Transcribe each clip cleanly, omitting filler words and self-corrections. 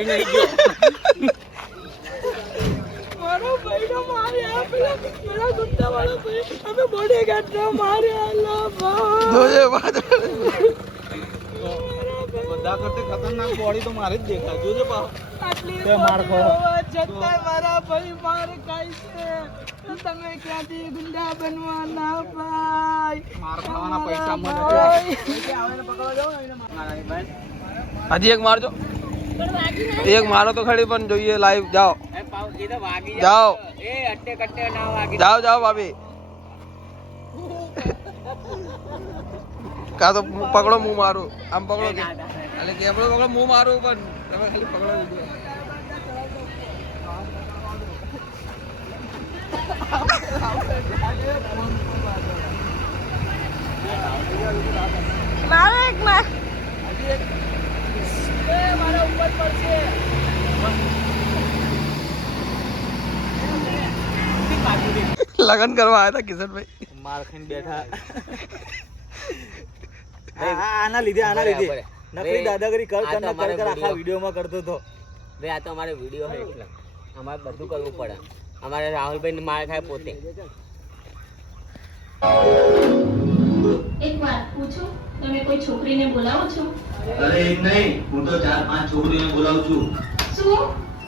કરી નહીં ગયો. મારો ભાઈનો માર્યા પેલા ગુંડા વાળો ભાઈ અમે બોડીગાર્ડનો માર્યા અલ્લાહ ભાઈ જોજે બાદ બધા કરતે ખતરનાક બોડી તો મારે જ દેખાય. જોજે પા આટલી તે માર ખાઓ. જતાય મારા ભાઈ માર ખાય છે તો તમે ક્યાંથી ગુંડા બનવાના ભાઈ માર ખાવાના પૈસા મળે. ભાઈ. હજી એક મારજો. એક મારો તો ખરી પણ જોઈએ લાઈવ. જાઓ જાઓ જાઓ જાઓ ભાભી. કા તો પકડો હું મારું. આમ પકડો કે એટલે કેમરો પકડો હું મારું પણ તમે ખાલી પકડો દીધું. મારો એક માર મારા ઉપર પડશે. લગન કરવા આવ્યા હતા કિશનભાઈ. માર ખાઈને બેઠા. આના લીધે નકરી દાદાગીરી કર આખા વિડીયોમાં કરતો હતો. ભાઈ આ તો અમારે વિડીયો છે એટલે અમારે બધું કરવું પડે. અમારે રાહુલભાઈ માર ખાય પોતે. એક વાત પૂછું, તમે કોઈ છોકરીને બોલાવો છો? અરે એક નહીં, હું તો 4-5 છોકરીઓને બોલાવું છું. શું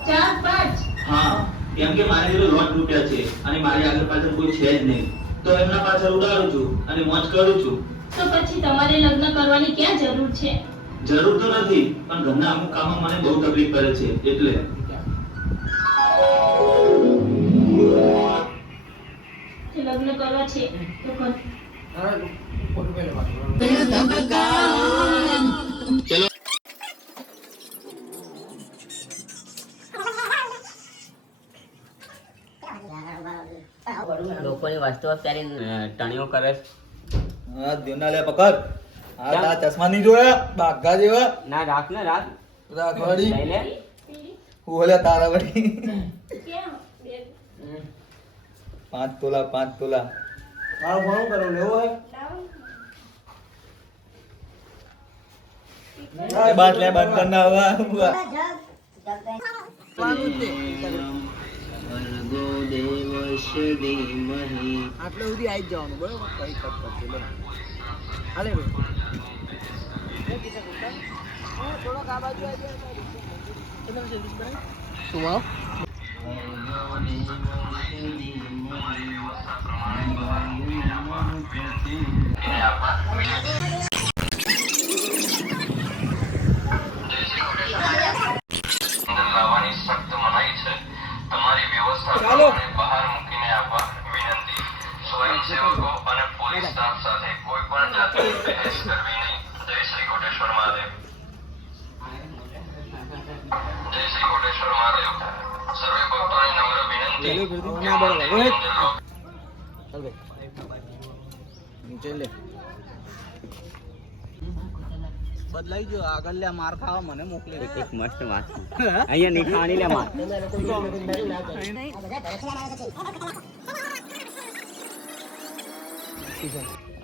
4-5? હા, કેમ કે મારી જોડે લોટ રૂપિયા છે અને મારી આગળ પાછળ કોઈ છે જ નહીં, તો એમના પાછળ ઉડાડું છું અને મોજ કરું છું. તો પછી તમારે લગ્ન કરવાની ક્યાં જરૂર છે? જરૂર તો નથી, પણ ઘરના અમુક કામો મને બહુ તકલીફ કરે છે એટલે. લગ્ન કરવા છે તો કર. લોકોની વસ્તુ અત્યારે ટણીઓ કરે. હા દેવના લે પકડ. હા તા ચશ્મા નહીં જોયા બાઘા જેવા. ના રાખ ને રાખ. રાખવાડી લઈ લે. હું ઓલે તારા વડી. ક્યાં? 5 તોલા 5 તોલા. મારું ઘણું કરો લેવો હે. બાત લે બંધ કર ના હવે. આટલે સુધી આવી જ જવાનું બરોબર. કઈ કટ કરશે લે હાલે થોડોક આ બાજુ આવી જાય. શું આવ લાવવાની સખ્ત મનાઈ છે. તમારી વ્યવસ્થા ચાલો. બહાર મૂકીને આપવા વિનંતી. સ્વયંસેવકો અને પોલીસ સ્ટાફ સાથે કોઈ પણ જાતની બહેસ કરવી નહીં. જય શ્રી કોટેશ્વર મહાદેવ. જય શ્રી કોટેશ્વર મહાદેવ. સર્વે ભક્તોને નમ્ર વિનંતી. ના બરોબર રોહિત ચાલ ભાઈ નીચે લે બદલાઈ ગયો. આગળ લે માર ખાવા મને મોકલે. એક મસ્ત વાત અહીંયા નહીં ખાવાની લે માર.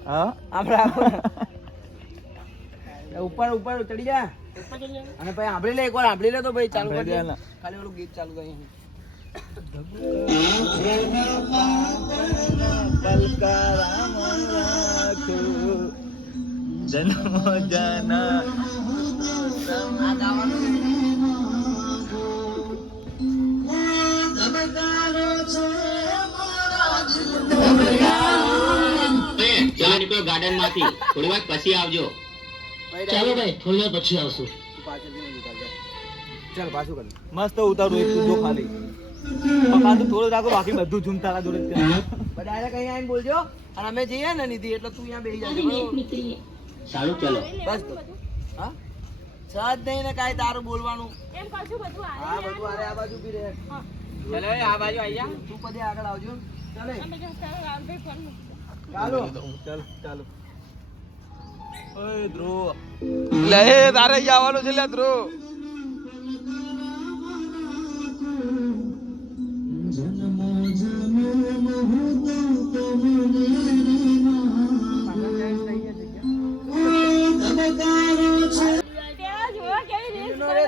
હા આપણે ઉપર ઉપર ચડી જા અને ભાઈ આંભળી લે એકવાર આંભળી લે તો ભાઈ ચાલુ કરી દે. ખાલી ઓલું ગીત ચાલુ કરી. જન્મ જાના ચાલો નીકળો ગાર્ડન માંથી. થોડી વાર પછી આવજો. ચાલો ભાઈ થોડી વાર પછી આવશું. ચાલ પાછું કરી. મસ્ત ઉતારું એક જો ખાલી પકાતું થોડું રાખો બાકી બધું ઝૂમ તારા જોડે જ છે. ડાયરેક્ટ અહીંયા આવીને બોલજો અને અમે જઈએ ને નિધિ એટલે તું અહીંયા બેસી અહીં જજો એક નીકળીએ. સારું ચલો. બસ હા સહજ નહીં ને કાંઈ તારું બોલવાનું. હા બધું આરે આ બાજુ બી રહે. ચલો આ બાજુ આવી જા. તું પદે આગળ આવજો. ચાલે ચાલો ચાલ ચાલો. ઓય ધ્રુવ લે તારે અહીં આવવાનું છે લે ધ્રુવ.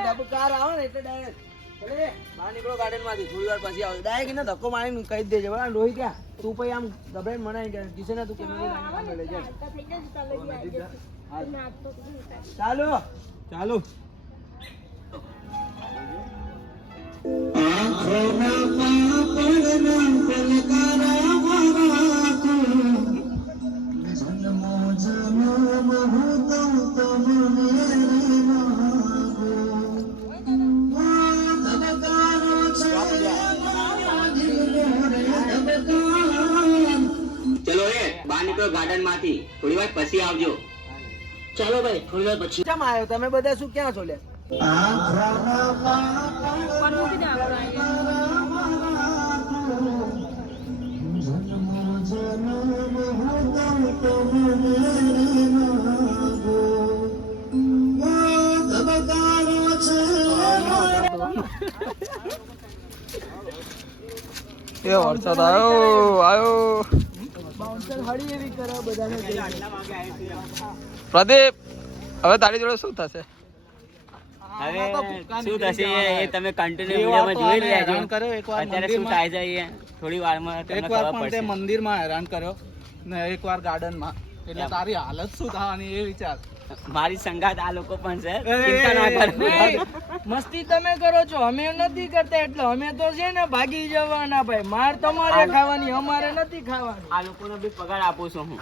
ધબકાર આવે ને એટલે બહાર નીકળો ગાર્ડન માંથી, થોડી વાર પછી આવજો. ડાયરેક્ટ એને ધક્કો મારીને કહી જ દેજે, બરાબર? રોહિત ક્યાં તું પછી આમ ગભરાઈને મનાઈ ગયા કિશન તું કેમેરા લઈ જા. ચાલો ચાલો ચલો એ બહાર નીકળો ગાર્ડન માંથી, થોડી વાર પછી આવજો. ચાલો ભાઈ થોડી વાર પછી. કેમ આવ્યો તમે બધા? શું ક્યાં છો લે? એ વરસાદ આવ્યો. બાઉન્સર હળી એવી કરે બધાને. પ્રદીપ હવે તારી જોડે શું થશે? હવે શું થશે એ તમે કન્ટિન્યુ વિડીયોમાં જોઈ રહ્યા છો. અત્યારે શું થાય છે એ થોડી વારમાં તમને એક વાર ખબર પણ તે પડશે. મંદિરમાં હેરાન કર્યો ને એક વાર ગાર્ડનમાં, એટલે તારી હાલત શું થવાની એ વિચાર. મારી સંગાત આ લોકો પણ છે, ચિંતા ના કરો. મસ્તી તમે કરો છો, અમે નથી કરતા, એટલે અમે તો છે ને ભાગી જવાના ભાઈ. માર તમારે ખાવાની, અમારે નથી ખાવાની. આ લોકોનો બી પગાર આપું છું હું.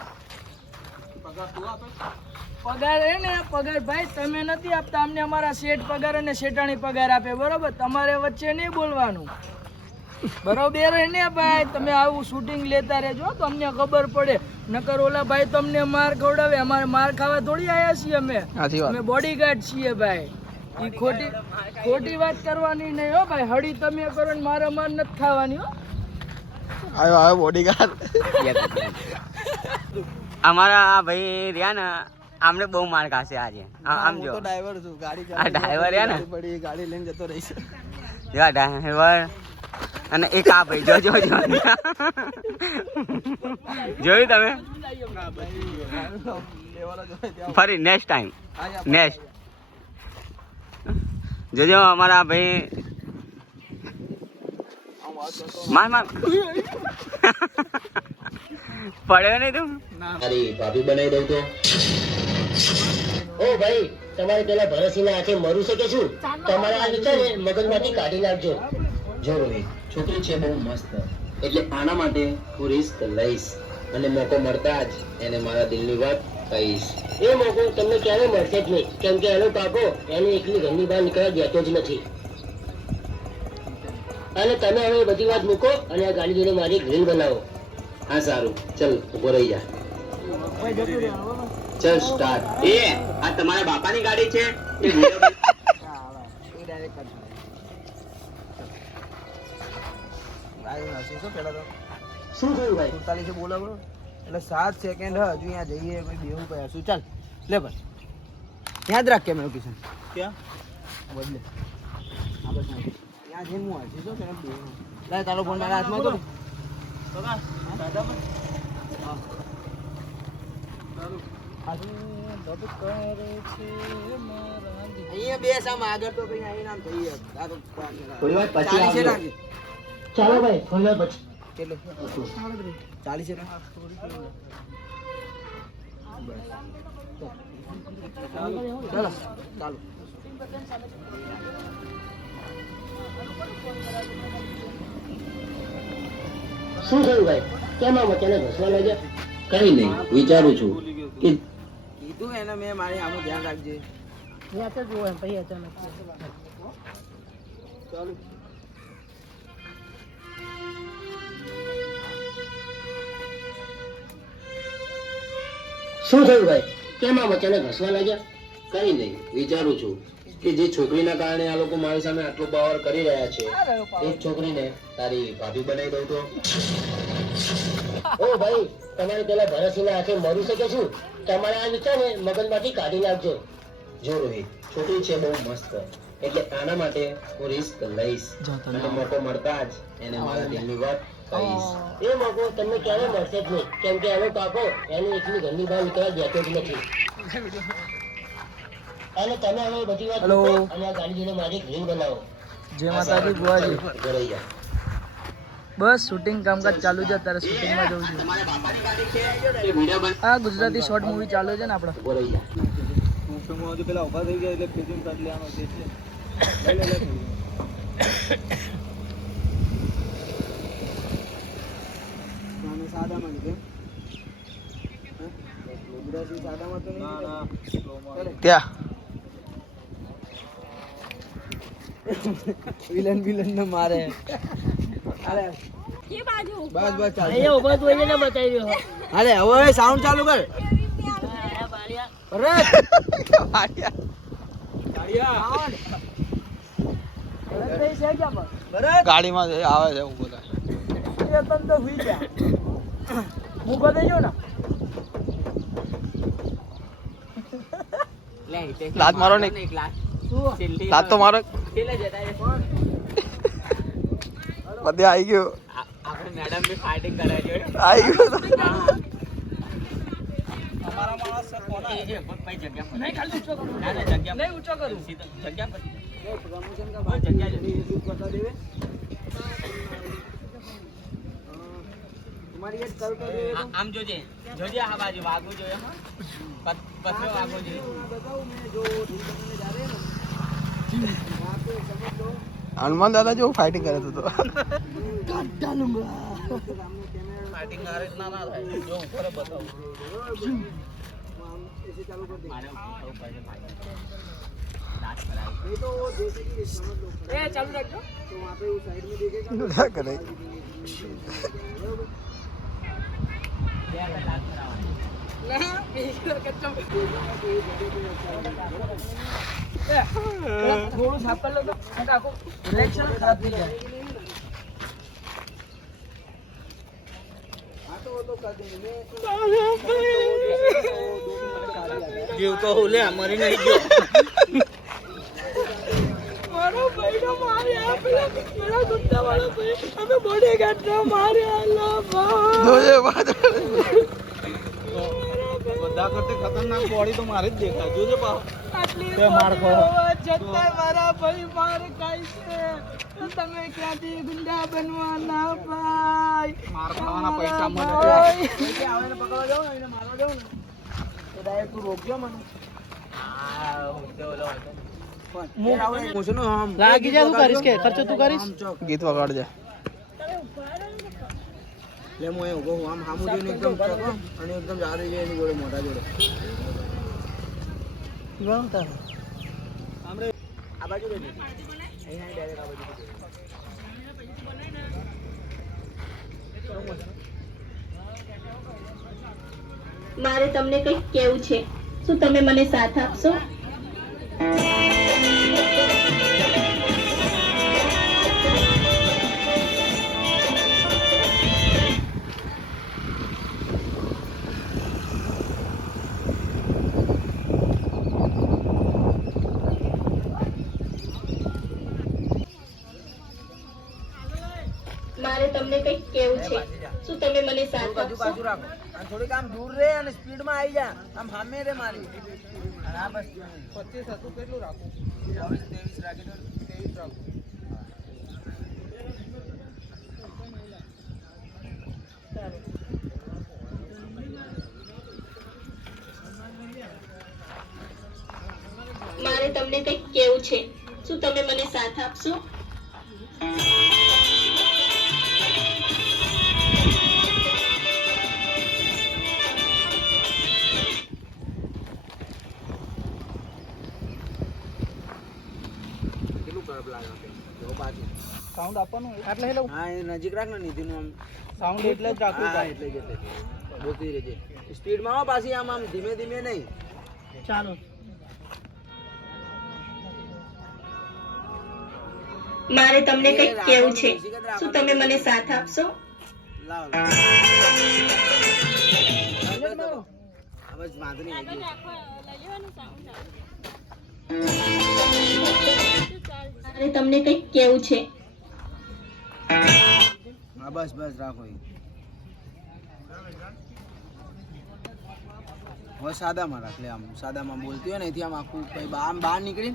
પગાર હે ને, પગાર ભાઈ તમે નથી આપતા અમને. અમારા શેઠ પગાર અને શેઠાણી પગાર આપે, બરોબર? તમારે વચ્ચે નહીં બોલવાનું, બરોબર હે ને ભાઈ? તમે આવું શૂટિંગ લેતા રહેજો તો અમને ખબર પડે. નકર ઓલા ભાઈ તમને માર ખવડાવે, અમારે માર ખાવા થોડી આયા છીએ અમે. અમે બોડીગાર્ડ છીએ ભાઈ. ઈ ખોટી વાત કરવાની નહીં હો ભાઈ. હળી તમે કરો ને મારે માર નથી ખાવાની હો. આવ્યો બોડીગાર્ડ. અમારા આ ભાઈ રહ્યા ને, આમને બહુ માર ખાશે આજે. આમ જો ડ્રાઈવર છું, ગાડી આ ડ્રાઈવર રહ્યા ને, પડી ગાડી લઈને જતો રહીશ. જો આ ડ્રાઈવર અને એક આ ભાઈ જોજો જોયું તમે? ફરી નેક્સ્ટ ટાઈમ નેક્સ્ટ જોજો અમારા ભાઈ. માર પડ્યો નહીં તું? અરે ભાભી બનાવી દઉં તો. ઓ ભાઈ તમારે પેલા ભરતસિંહના હાથે મરું છે કે શું? તમારે આ વિચાર ને મગજમાંથી કાઢી નાખજો. જો રોહિત, છોકરી છે બહુ મસ્ત, એટલે આના માટે હું રિસ્ક લઈશ અને મોકો મળતા જ એને મારા દિલની વાત કહીશ. એ મોકો તમને ક્યારે મળશે જ નહીં, કેમ કે એનો કાકો એને એકલી ઘરની બહાર નીકળવા દેતો જ નથી. અને તમે હવે બધી વાત મૂકો અને આ ગાડી જોડે મારી ગ્રીલ બનાવો. હા સારું, ચલ ઉભો રહી જા. ચલ સ્ટાર્ટ. એ આ તમારા બાપાની ગાડી છે? શું થયું ભાઈ? 47 બોલો બરોબર, એટલે 7 સેકન્ડ હજુ અહીંયા જઈએ, કોઈ બેહું કયા શું? ચાલ લે ભાઈ, યાદ રાખ કેમેરો કિશન. ક્યાં બદલે આ બસ ત્યાં જઈને હું હજી તો પેલા બેહું. લે તારો ફોન મારા હાથમાં તો. અહીંયા બેસ, આમ આગળ તો કઈ આવીને આમ થઈ જાય. થોડી વાર પછી 40 આવજો. રાખી. ચાલો ભાઈ, થોડી વાર પછી. કેટલે 40 ચાલો ચાલો. શું થયું ભાઈ? કેમ આ મચાને ઘસવા લાગ્યા? કઈ નહીં, વિચારું છું કે કીધું એને મેં, મારી આનું ધ્યાન રાખજે. ચાલો શું થયું ભાઈ? કેમ આ મચાને ઘસવા લાગ્યા? કઈ નહીં, વિચારું છું કે જે છોકરીના કારણે આ લોકો મારી સામે આટલો પાવર કરી રહ્યા છે, એ છોકરીને તારી ભાભી બનાવી દઉં તો. ઓ ભાઈ, તમારે પેલા ભરતસિંહના હાથે મરું છે કે શું? તમારે આ વિચાર ને મગજમાંથી કાઢી નાખજો. જો રોહિત, છોકરી છે બહુ મસ્ત, એટલે આના માટે હું રિસ્ક લઈશ અને મોકો મળતા જ એને મારા દિલની વાત કહીશ. એ મોકો તમને ક્યારે મળશે જ નહીં, કેમ કે એનો કાકો એને એકલી ઘરની બહાર નીકળવા દેતો જ નથી. અને તમે હવે બધી વાત મૂકો અને આ ગાડી જોડે મારી ગ્રીલ બનાવો. જય માતાજી બુઆજી. ઘરે રહી જા. બસ શૂટિંગ કામકાજ ચાલુ છે અત્યારે, શૂટિંગમાં જવું છું. એ વિડીયો બન આ ગુજરાતી શોર્ટ મૂવી ચાલુ છે ને આપણે. ઉભો રહી જા. હજુ પેલા ઉભા થઈ ગયા એટલે ફિટિંગ કરી લેવાનું છે એટલે લે સાદામાં લીધે ગુજરાતી સાદામાં તો નહીં. ત્યાં વિલન ને મારે. અરે બસ બસ ચાલ. અરે હવે સાઉન્ડ ચાલુ કર. અરે ગાડીમાં આવે છે ઉભો થાય. લાત મારો ને, લાત તો મારો. બધે આવી ગયો, આપણે મેડમ બી ફાઇટિંગ કરાવી જોઈએ. આવી ગયો. અમારા માણસ કોના નહીં ખાલી ઊંચો કરું. નહીં ઊંચો કરું. प्रमोशन का बात जगह यूट्यूब करता देवे तुम्हारी ये कर तो देवे આમ જોજે આ બાજુ વાગવું જોઈએ. હા પથરો વાગવો જોઈએ. बताओ मैं जो ढील बनाने जा रहे हैं ना वहाँ पे समझ लो હનુમાન દાદા જો ફાઇટિંગ કરે તો काट डालूंगा सामने कैमरा फाइटिंग आ रही ना થાય જો ઉપર બતાવો हम ऐसे चालू कर देंगे મારે ઉઠવું પડશે ભાઈ. नहीं तो वो जैसे कि समझ लो એ ચાલુ રાખજો. तो वहाँ पे वो साइड में देखेगा क्या करे. ના બીજો કચ્ચો. થોડું સાપર લો તો આખું ઇલેક્શન ખરાબ થઈ જાય. हाँ तो वो तो कर देंगे जीव तो ले हमारी नहीं जीव મારો ભાઈનો માર્યા પેલા પેલા ગુંડા વાળો ભાઈ અમે બોડીગાર્ડ નો માર્યા લા ભાઈ જોજે બાદ. બધા કરતે ખતરનાક બોડી તો મારે જ દેખાય જોજે પાવ આટલી તે માર ખાઓ. જતાય મારા ભાઈ માર ખાય છે તો તમે ક્યાંથી ગુંડા બનવાના ભાઈ માર ખાવાના પૈસા મળે ભાઈ. કે આવે ને પકડવા જાવ ને એને મારવા જાવ ને તો ડાયરેક્ટ તું રોકજો મને લાગી જા તું કરીશ કે ખર્ચો તું કરીશ. ગીત વગાડજે. લે હું એ ઉભો હું આમ હામું જોઈને એકદમ ચોકો અને એકદમ જારી જાય એની જોડે મોઢા જોડે આમરે આ બાજુ બેઠી અહીંયા ડાયરેક્ટ આ બાજુ મારે તમને કંઈક કહેવું છે. શું તમે મને સાથ આપશો? મારે તમને કંઈક કહેવું છે. શું તમે મને સાથ બાજુ આપશો? બાજુ રાખો અને થોડીક આમ દૂર રે અને સ્પીડ માં આવી જા આમ સામે રે મારી અને આ બસ 25 હતું કેટલું રાખું 23 રાખી દો 23 રાખું મારે તમને કંઈક કહેવું છે. શું તમે મને સાથ આપશો? કેટલું ખરાબ લાગે જો બાજુ સાઉન્ડ આપવાનું એટલે હેલો હા એ નજીક રાખ ને નીતિનું આમ સાઉન્ડ એટલે જ રાખવું હા એટલે જ બોલતી રહેજે સ્પીડ માં આવો પાછી આમ આમ ધીમે ધીમે નહીં ચાલો. મારે તમને કંઈક કહેવું છે. શું તમે મને સાથ આપશો? લાવ બસ વાંધો નહીં આવી મારે તમને કંઈક કહેવું છે. હા બસ બસ રાખો હવે સાદામાં રાખ લે આમ સાદામાં બોલતી હોય ને એથી આમ આખું કઈ આમ બહાર નીકળી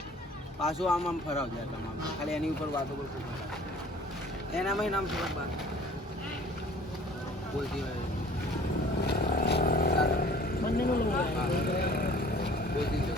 પાછું આમ આમ ફરાવજે આમ ખાલી એની ઉપર વાતો કર એનામાં નામ સુરત બાર બોલતી હોય બંનેનું લઉં બોલતી જો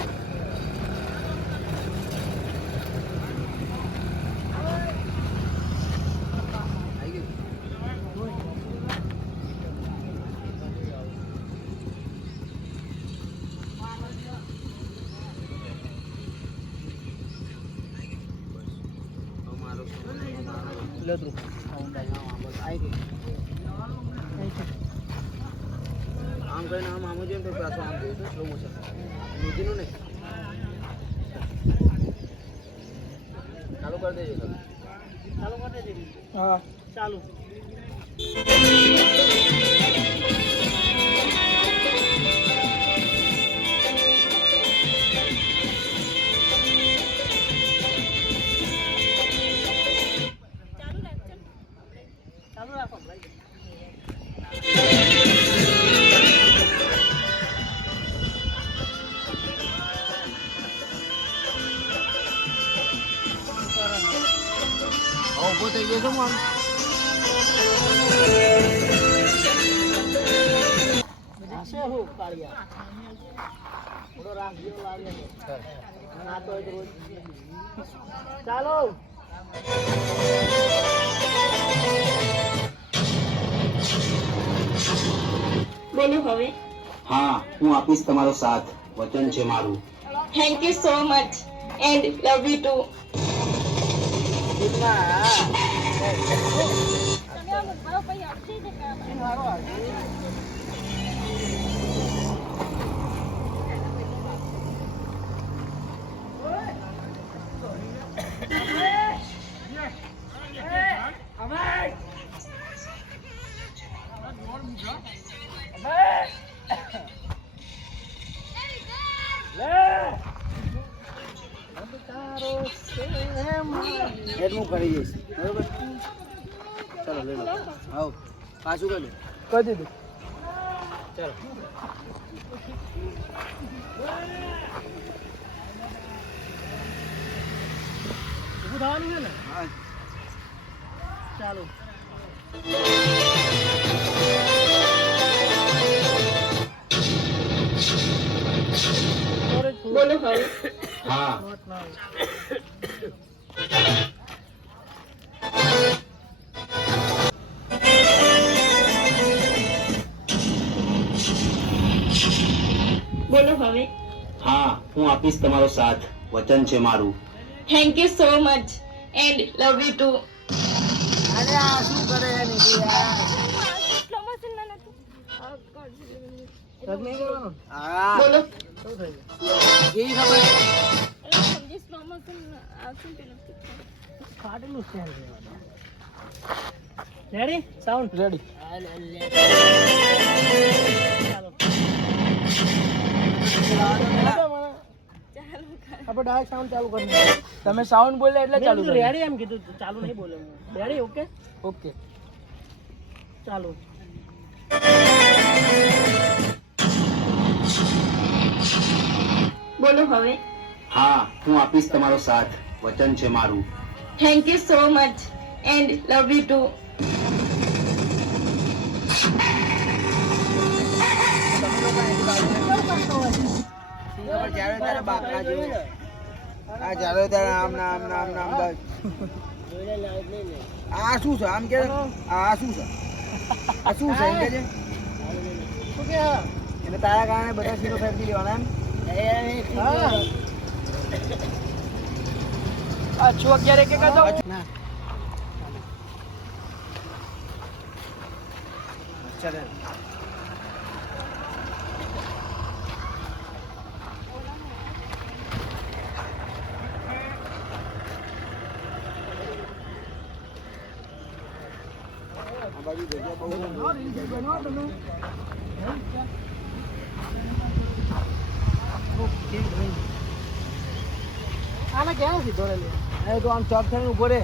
આમ કરીને આમ જોઈએ તો પાછું આમ જોયું તો સ્લો મોશન મોદીનું નહીં ચાલુ કરી દેજો તમે ચાલુ કરી દેજે હા ચાલુ ઉભો થઈ ગયો છું આમ હશે હું કાળિયા થોડો રાખ જેવો લાગે ના તો રોજ ચાલો બોલો હવે. હા હું આપીશ તમારો સાથ વચન છે મારું. Thank you so much and love you too. હું કરી જઈશ બરોબર ચાલો લઈ લો આવો પાછું કરી કરી દીધું ચાલો ઊભું થવાનું છે ને હા ચાલો બોલો હવે. હા બોલો હવે. હા હું આપીશ તમારો સાથ વચન છે મારું. Thank you so much and love you too. અરે આ શું કરે છે નિધિ યાર રદ નહીં કરવાનો હા બોલો. કેવી ખબર ફાટેલું સ્ટેન્ડ રેડી સાઉન્ડ રેડી આપણે ડાયરેક્ટ સાઉન્ડ ચાલુ કરી તમે સાઉન્ડ બોલે એટલે ચાલુ રેડી એમ કીધું ચાલુ નહીં બોલે રેડી ઓકે ઓકે ચાલુ બોલો હવે. હા હું આપીશ તમારો સાથ વચન છે મારું. Thank you so much and love you too. જ્યારે ત્યારે બાપરા જેવું આ જ્યારે ત્યારે આમ ના આમ ના આમ ના આમ બસ આ શું છે આમ કે આ શું છે આ શું છે એમ કે છે શું કે એટલે તારા કારણે બધા સીરો ફેરવી લેવાના એમ આ છો 11 કે કદો ના ચાલે બાજુ જગ્યા બહુ આને કેમ સીધો રે એ તો આમ ચોક થઈને ઉભો રે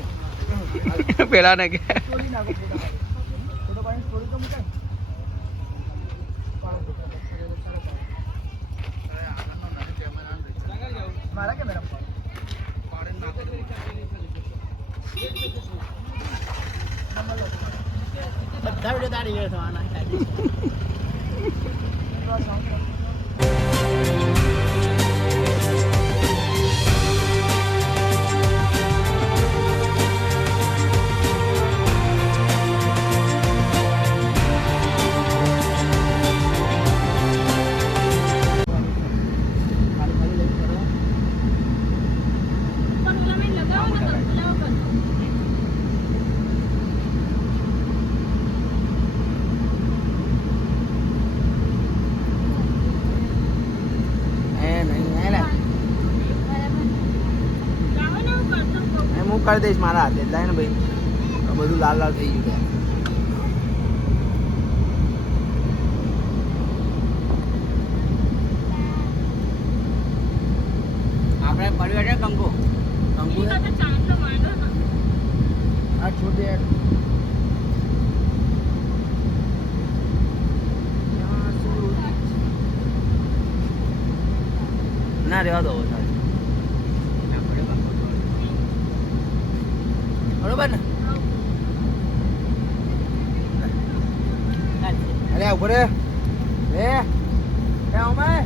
પેલા ને કે સ્ટોરી નાખો ફોટો પાડીને સ્ટોરી તો મૂકાય મારા કે મેડમ બધા વિડીયો તારી જોડે થવાના. હું કરી દઈશ મારા હાથે જ ને ભાઈ. આ બધું લાલ લાલ થઈ ગયું. આપણે પડ્યો છે કંકુ. કંકુ આ છોટે ના રહેવા દો બરોબર ને. અરે ઉભો રે અમાય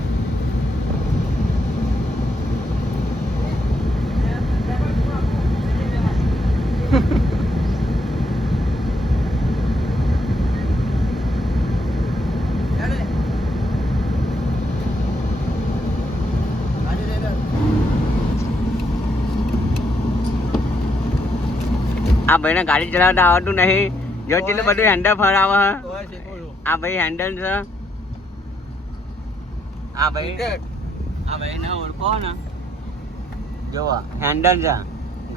આ ભાઈને ગાડી ચલાવતા આવડતું નહીં. જો ચેટલું બધું હેન્ડલ ફરાવે. આ ભાઈ હેન્ડલ છે. આ ભાઈ ને ઓળખો ને. જોવા હેન્ડલ છે.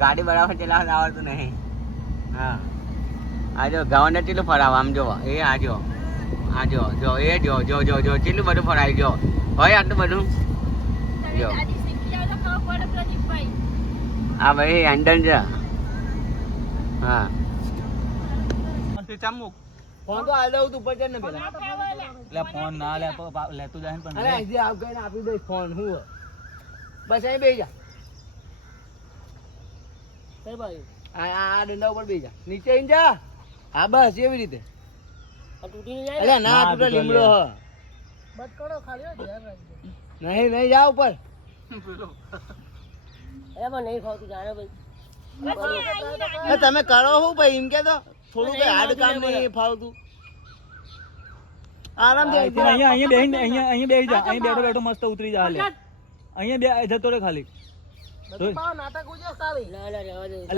ગાડી બરાબર ચલાવતા આવડતું નહીં. હા આ જો ગાવને ચેટલું ફરાવે આમ જોવા. એ આ જો એ જો ચેટલું બધું ફરાય. જો હોય આટલું બધું. જો આ ભાઈ હેન્ડલ છે. હા ફોન તો હાલ દઉં તું ઉપર ચડ ને પેલા. એટલે ફોન ના લેતું જાય પણ અરે અહીંથી આપ ગઈને આપી દઈશ ફોન. હું બસ અહીં બેસી જા. આ ડંડા ઉપર બેસી જા. નીચે અહીં જા. હા બસ એવી રીતે. અરે ના તૂટે લીમડો હ. નહીં જા ઉપર. તમે કરો શું ભાઈ? એમ કે તો થોડું કઈ હાર્ડ કામ નહીં ફાવતું. આરામથી અહીંયા બેસી જા. અહીં બેઠો બેઠો મસ્ત ઉતરી જા. અહીંયા જતો રે ખાલી. એટલે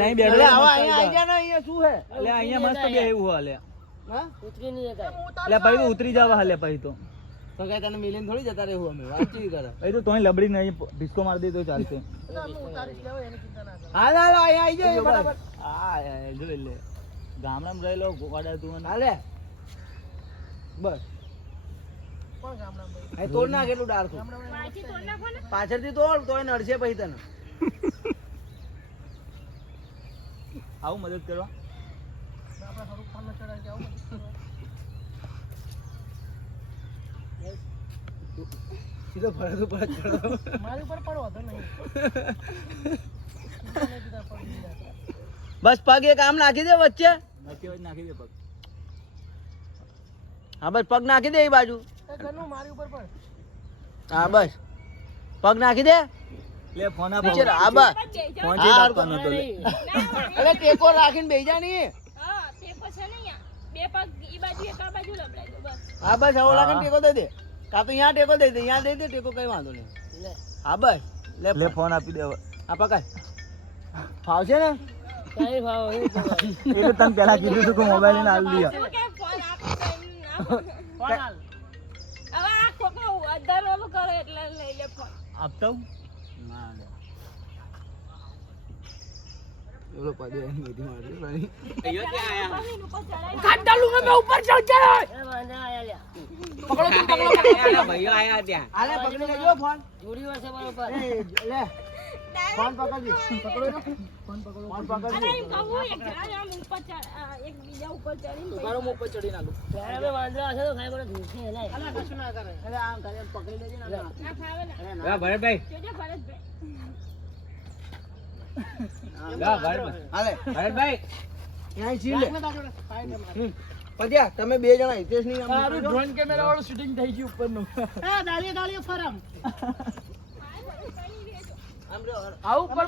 અહીં બેઠો અરે આવા અહીંયા આવી જા ને. અહીંયા શું હે? એટલે અહીંયા મસ્ત બે એવું હાલે. હા એટલે પછી તો ઉતરી જવા હાલે પછી તો. તો કઈ તને મિલીને થોડી જતા રહેવું અમે. વાંચી કરે. પછી તો તોય લબડી નહીં ડિસ્કો મારી દે તો ચાલશે. હાલ અહીંયા આવી જાય બરાબર. હા જોઈ લે ગામડામાં રહેલો ગોવાડા તું. હાલે બસ. તોડ નાખ એટલું ડાર્ક. પાછળથી તોડ તોય નડશે પછી તને. આવું મદદ કરવા. સીધો ફરતું પર મારી ઉપર પડો તો નહીં. બસ પગ એક આમ નાખી દે વચ્ચે. નાખી દે પગ. હા બસ પગ નાખી દે એ બાજુ. મારી ઉપર પડ. હા બસ પગ નાખી દે. લે ફોન આપ. હા બસ ફોન જે આપવાનો તો લે. અરે ટેકો રાખીને બેસી જા ની. હા બસ હવે રાખીને ટેકો દઈ દે. કા તો અહીંયા ટેકો દઈ દે. અહીંયા દઈ દે ટેકો કઈ વાંધો નહીં. હા બસ લે ફોન આપી દે હવે. આ પકડ. ફાવશે ને? એ તો તને પેલા કીધું તું કે મોબાઈલ ને આલી દે. આપતો એવડો પગે એની મેથી મારી ભાઈ. ભાઈઓ આયા ત્યાં. આલે પકડી લેજો ફોન. એ, લે ફોન પકડી. પકડો તો. ફોન પકડી. ઉભારો મુખ પર ચડી નાખો. અરે આમ કરે પકડી લેજે ને. ભરતભાઈ હાલે ભરતભાઈ ત્યાં છી લે પદ્યા તમે બે જણા હિતેશ ની સારું ડ્રોન કેમેરા વાળું શૂટિંગ થઈ ગયું ઉપરનું આવું પર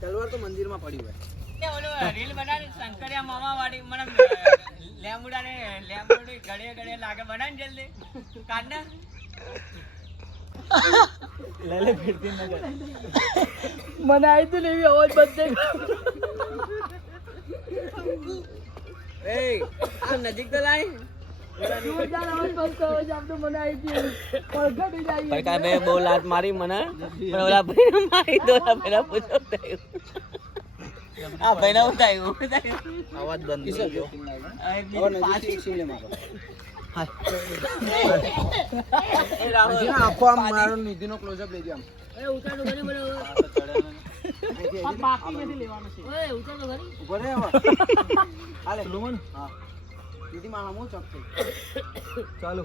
તલવાર તો મંદિરમાં પડી હોય રીલ બનાવી શંકરિયા મામા વાળી મને લેમુડા ને ઘડે ઘડે લાગે બનાવી જલ્દી કાઢના લે લે ફિરતી ન કર મને આવી તું લેવી અવાજ બધે એ આ નજીક તો લાય જોરદાર અવાજ બનતો અવાજ આપતો મને આવી તું પડઘડી જાય પડકા બે બહુ લાત મારી મને પણ ઓલા ભાઈને મારી દો પેલા પૂછો થયું આ ભાઈને હું થયું અવાજ બંધ થઈ ગયો પાછી છી લે મારો હજી ના આખો આમ મારો નિધિનો ક્લોઝઅપ લેજો આમ ઉભો રે હવે હાલે હા દીદી મારા મો ચોક થઈ ચાલો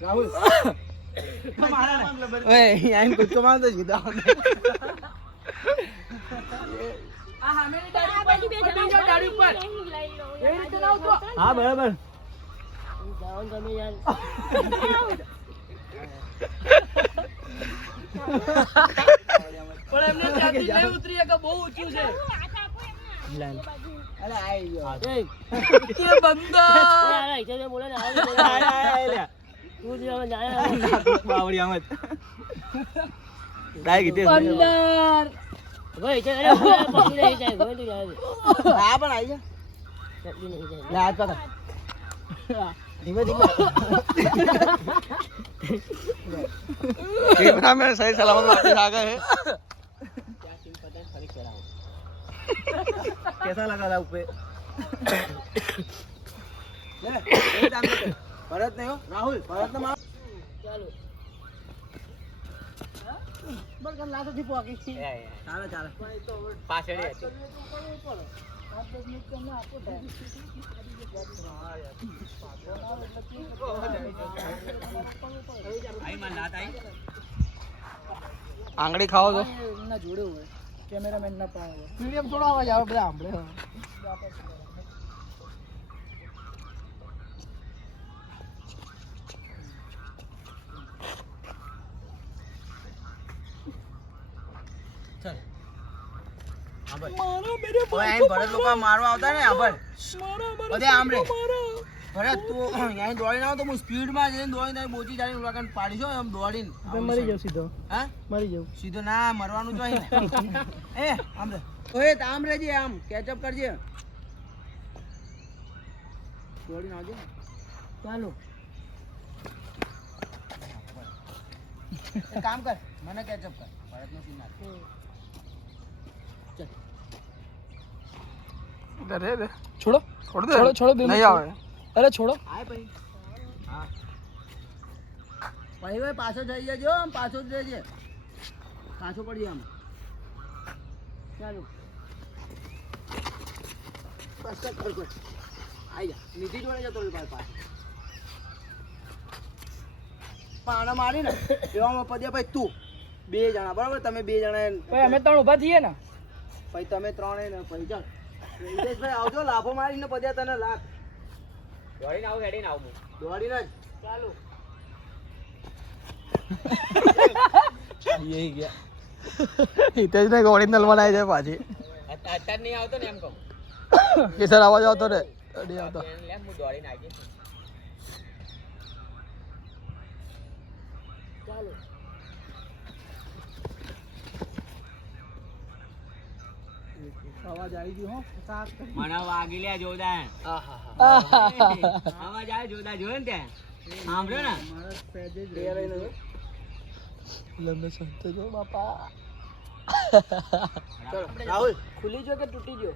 રાહુલ ઓય યાર કુદકો મારતો સીધા આ હામેની દાડી ઉપર બીજો દાડી ઉપર એ રીતે લાવ તો હા બરાબર પણ એમને ત્યાંથી નહીં ઉતરી કે બહુ ઊંચું છે અરે આઈ ગયો એ બંદા બાવડી આમ જ ડાય કીધે બંદર હા પણ આઈ જા લે હાથ પકડ ધીમે ધીમે कैमरा में सही सलामत वापस आ गए हैं कैसा लगा था ऊपर લે એ કામ કર ભરત ને હો રાહુલ ભરત ને માર ચાલે ચાલે પાછળ હતી આઈ માં લાત આઈ आंगड़ी खाओ तो ના જોડે હોય કેમેરામેન ના પાડે મીડિયમ થોડો અવાજ આવે બધા સાંભળે ભરત લોકો મારવા આવતા ને આભર બધે આમ રે ભરત તું અહીંયા દોડીને આવ તો હું સ્પીડમાં જઈને દોડીને બોચી જાણી ઉલાકાન પાડીશો એમ દોડીને મરી જાવ સીધો હા મરી જાવ સીધો ના મરવાનું જોઈએ એ આમ રે ઓય આમ રેજે આમ કેચઅપ કરજે દોડીને આવજે ચાલો એક કામ કર મને કેચઅપ કર ભરતનો સીન નાખ अरे रे छोड़ो छोड़ दे छोड़ो छोड़ो नहीं आवे अरे छोड़ो આય ભાઈ હા ભાઈ ભાઈ પાછો જઈ જજો આમ પાછો જ રહેજે પાછો પડજે આમ ચાલો બસ કર કર આઈ જા નીતિ જોડે જતો રે ભાઈ પાછો પાણા મારી ને એવામાં પદ્યા ભાઈ તું બે જણા બરાબર તમે બે જણા ભાઈ અમે ત્રણ ઊભા થઈએ ને ભાઈ તમે ત્રણે ને ભાઈ ચાલ હિતેશભાઈ આવજો લાફો મારીને પદ્યા તને લાખ દોડીને આવું હેડીને આવું દોડીને જ ચાલો यही गया हितेश ने ओरिजिनल बनाई जाए पाजी અત્યારે નહીં આવતો ને એમ કહું कि सर आवाज આવતો રે नहीं આવતો લે હું દોડીને આવી ચાલો અવાજ આવી ગયો હો મને વાગી લે જોરદાર આહા અવાજ આવે જોરદાર જોયો ને ત્યાં સાંભળ્યો ને મારા પેજે જ लंबे संते जो बापा ચલો રાહુલ ખુલી ગયો કે તૂટી ગયો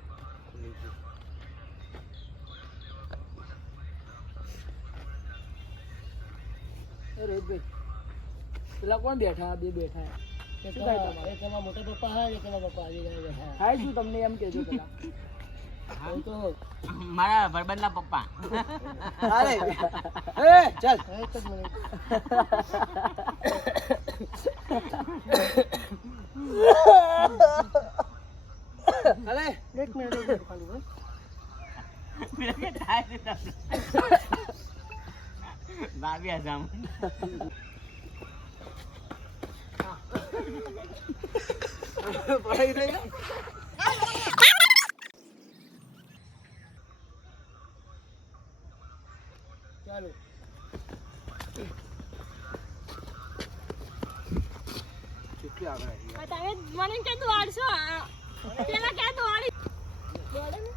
એ રોહિતભાઈ પેલા કોણ બેઠા બે બેઠા મોટા પપ્પા હા પપ્પા આવી ગયા હા શું તમને એમ કેજો પેલા તો મારા ભાઈબંધના પપ્પા અરે એ ચાલ અરે એક મિનિટ ખાલી ભાભી આસામ પડાઈ થઈ ચાલો કેટલી આગળ આવી તમે મને કે દોડશો પેલા કે દોડી દોડે ને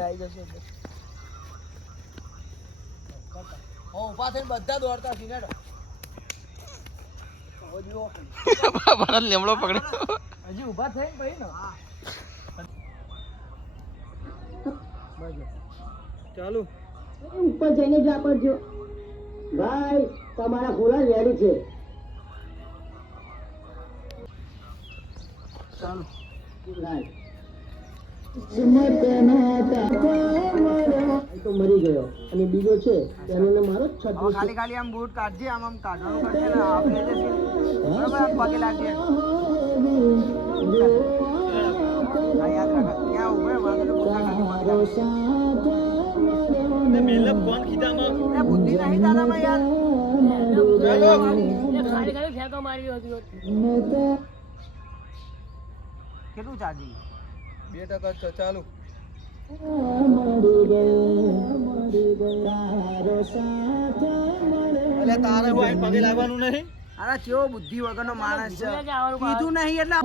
આવી જશે ઉભા થઈને બધા દોડતા સિનેડો ભારત લેમડો પકડે હજી ઊભા થઈને પછી ને ચાલુ ઉપર જઈને જ વાપરજો ભાઈ તમારા ખોલા રેડી છે ચાલુ તો મરી ગયો અને બીજો છે તેનો મારો હવે 36 ખાલી ખાલી આમ બૂટ કાઢજે આમ આમ કાઢવાનું કરજે ને આપણે જે છે બરાબર આમ પગે લાગીએ આ યાદ રાખ ક્યાં ઉભે વાંધો બૂટ કાઢી મેલપ કોણ ખીજામાં એ બુદ્ધિ નહીં તારામાં યાર ખાલી ખાલી ફેંકો મારી હતી કેટલું ચાર્જિંગ 2% ચાલુ એટલે તારે હું આઈને પગે લાગવાનું નહીં અરે કેવો બુદ્ધિ વગરનો માણસ છે કીધું નહીં એટલે